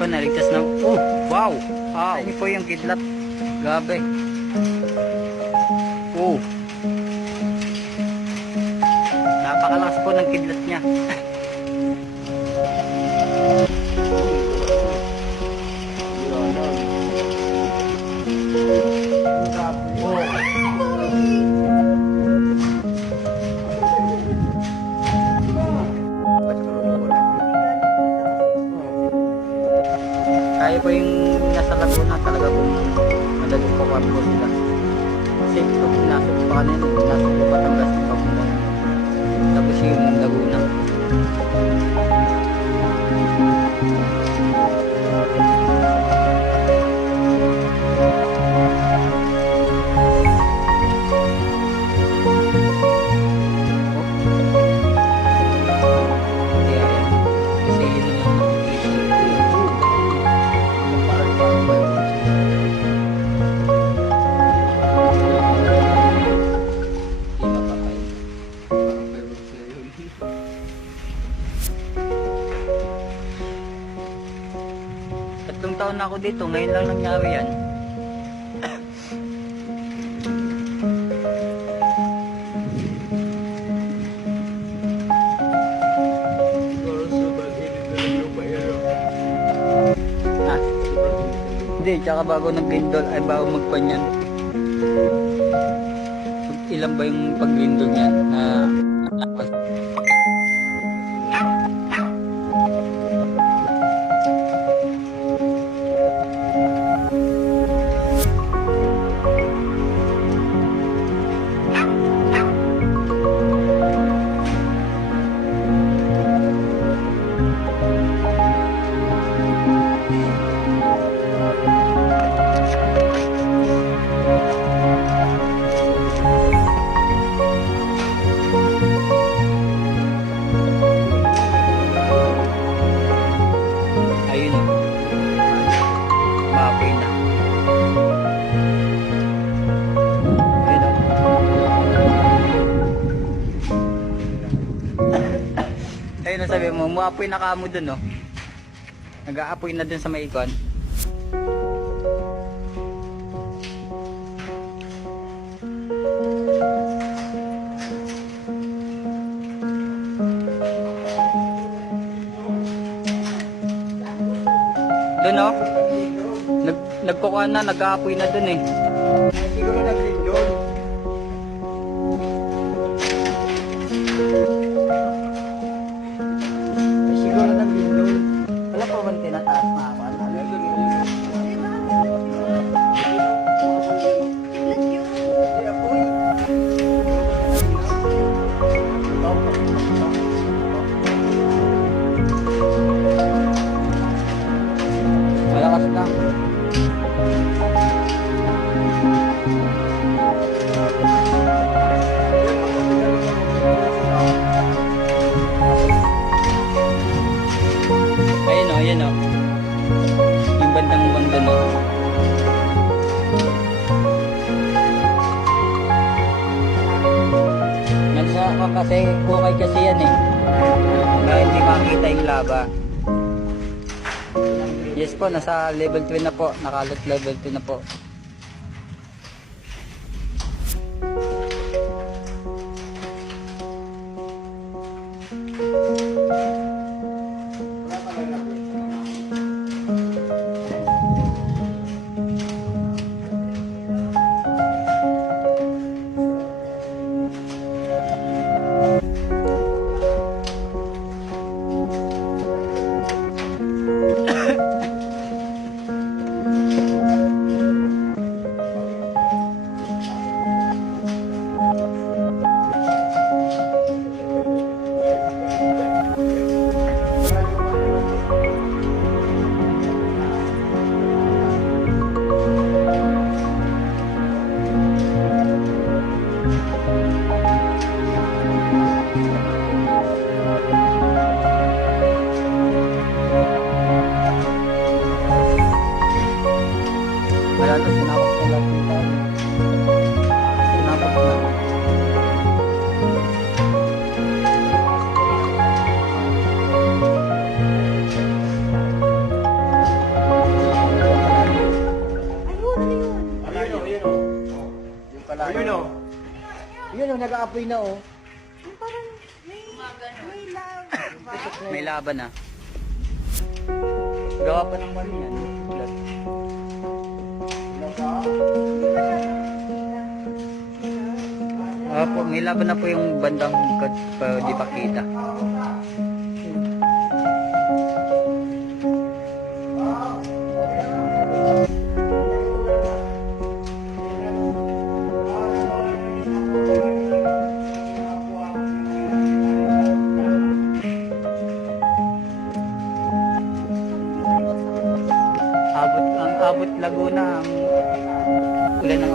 po, naligtas na. Oh, wow! Ini po yung kidlat. Gabi. Oh. Napakalakas po ng kidlat niya. Kaya po yung nasa Laguna talaga kung madaling po po sila. Safe po pinasok pa kanina, nasa po Batangas pa po. Tapos yung Laguna. Tatlong taon na ako dito, ngayon lang nangyari yan. Hindi, tsaka bago nag-lindol ay bago magpanyan. Ilan ba yung pag-lindol niyan na ayun na sabi mo, muapoy na kamo dun, no? Nag-aapoy na dun sa maikon. Dun, no? Nagkukuha na, nag-aapoy na dun, eh. Siguro nag-lindol. Siguro nag-lindol. Wala pa bang tinataas na ako? Malakas na. Ayun o, ayun o. Yung bandang banda no. Nasa ako kasi, kukay kasi yan eh. Kaya hindi makita yung lava. Yes po, nasa level 3 na po. Nakalot level 2 na po. Yun oh, nag-aapoy na oh. Parang may love, diba? May laban na. Gawa pa ng mali yan. Vlog. Po, may laban na po yung bandang di pa kita. Abot Laguna ang ulan ng